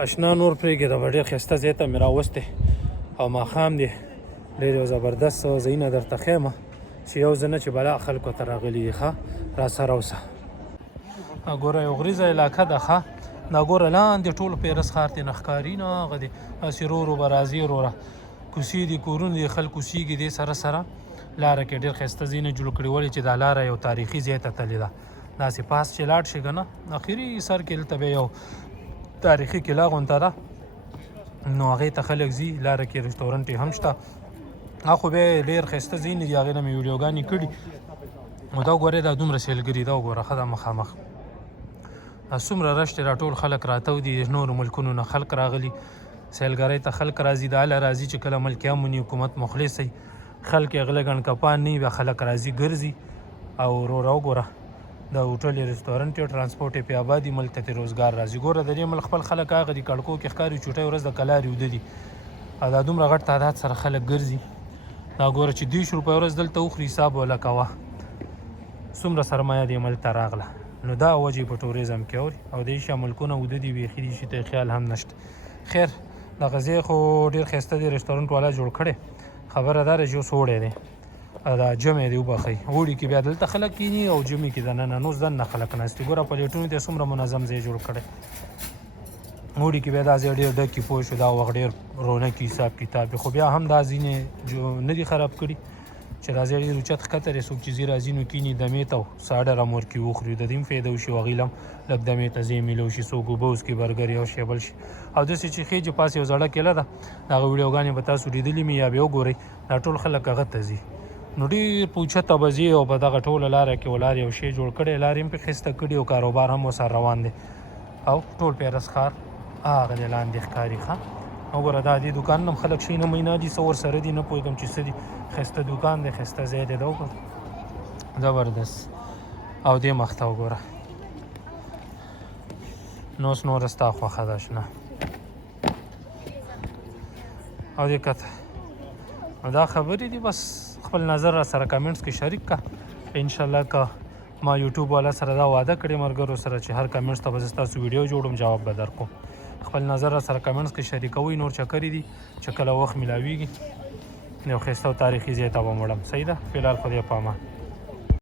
اشنا نور پرېږده به ډېر ښایسته ځای ته مې راوستی او ماښام دی ډېر یو زبردست ځایونه درته ښیم چې یو ځه نه چې بلا خلکو ته راغلي دي ښه راسره اوسه. ګوره یو غریزه علاقه ده ښه دا ګوره لاندې ټول پیرس ښار ترې نه ښکاري نه هغه دی هسې رو رو به راځي وروره کوڅې دي کورونه دي خلک اوسېږي دې سره سره لاره کې ډېر ښایسته ځایونه جوړ کړي ولې چې دا لاره یو تاریخي ځای ته تللې ده داسې پاس چې لاړ شي که نه اخري سر کې دلته بیا یو تاریخي کلا غونته ده نو هغې ته خلک ځي لاره کې رسټورنټ یې هم شته خو بیا ډېر ښایسته ځایونه دي هغې نه مې ویډیوګانې کړي نو دا وګورئ دا دومره سیلګري دا وګوره ښه ده مخامخ څومره رش دی راټول خلک راتو دي نورو ملکونو نه خلک راغلي سیلګرۍ ته خلک راځي د هله راځي چې کله ملکیان ونی حکومت مخلص وي خلک یې غله ګڼکپان نه وي بیا خلک راځي ګرځي او وروره وګوره د هوټل یې رسټورنټ یې ټرانسپورټ یې پې اباد دي ملک ته ترې روزګار راځي ګوره د دې ملک خپل خلک هغه دي کړکو کې ښکاري چوټۍ ورځ د کلارې اوده دي او دا دومره غټ تعداد سره خلک ګرځي دا ګوره چې 200 روپۍ ورځ دلته وخوري حساب وله کوه څومره سرمایه دې ملک ته راغله نو دا وجې په ټوریزم کې اوري او د شا ملکونه اوده دي بیخي دي شي ته خیال هم نشته خیر دغه ځای خو ډېر ښایسته دی رسټورنټ والا جوړ کړی خبره دا ده چې اوس اوړی دی دا جمع دی وبخئ اوړي کې بیا دلته خلک کیني او جمعې کې دننه نو دننه خلک ناستي ګوره پلیټونو ته څومره منظم ځای جوړ کړی اوړي کې بیا دا ځای ډېر ډک کې پوه شو دا وخت ډېر رونقي حساب کتاب خو بیا هم دا ځینې نه دي خراب کړي چې دا ځای ډېر اوچت ښکته دی څوک چې ځي راځي نو کیني دمې ته ساړه رامور کې وخوري د دې هم فایده وشي هغې له هم لږ دمې ته ځای میلو شي څوک اوبه وڅکي برګر یو شی بل شي او داسې چې خېجې پاس یو زړه کیله ده د هغه ویډیوګانې به تاسو لیدلي مې یا بیا وګورئ دا ټول خلک هغه ته ځي نو ډېر په اوچته به ځي او په دغه ټوله لاره کې ولار یو شی جوړ کړی لارې هم پرې ښایسته کړي او کاروبار هم ورسره روان دی او ټول پیرس ښار هغه دی لاندې ښکاري ښه وګوره دا دې دوکان هم خلک شي نه مینا دي څه ورسره دي نه پوهېږم چې څه دي ښایسته دوکان دی ښایسته ځای دی دا وګوره زبردست او دې مخ ته وګوره نو اوس نوره ستا خوښه ده اشنا او دې کته نو دا خبرې دي بس خپل نظر را سره کمنټس کې شریک کا انشاءالله که ما یوټیوب والا سره دا وعده کړې ملګرو سره چې هر کمنټس ته به زه ستاسو ویډیو جوړم جواب به درکوم خپل نظر را سره کمنټس کې شریکوئ نور چکرې دي چې کله وخت میلاویږي یو ښایسته او تاریخي ځای ته به وړم صحیح ده فلحال خدای په امان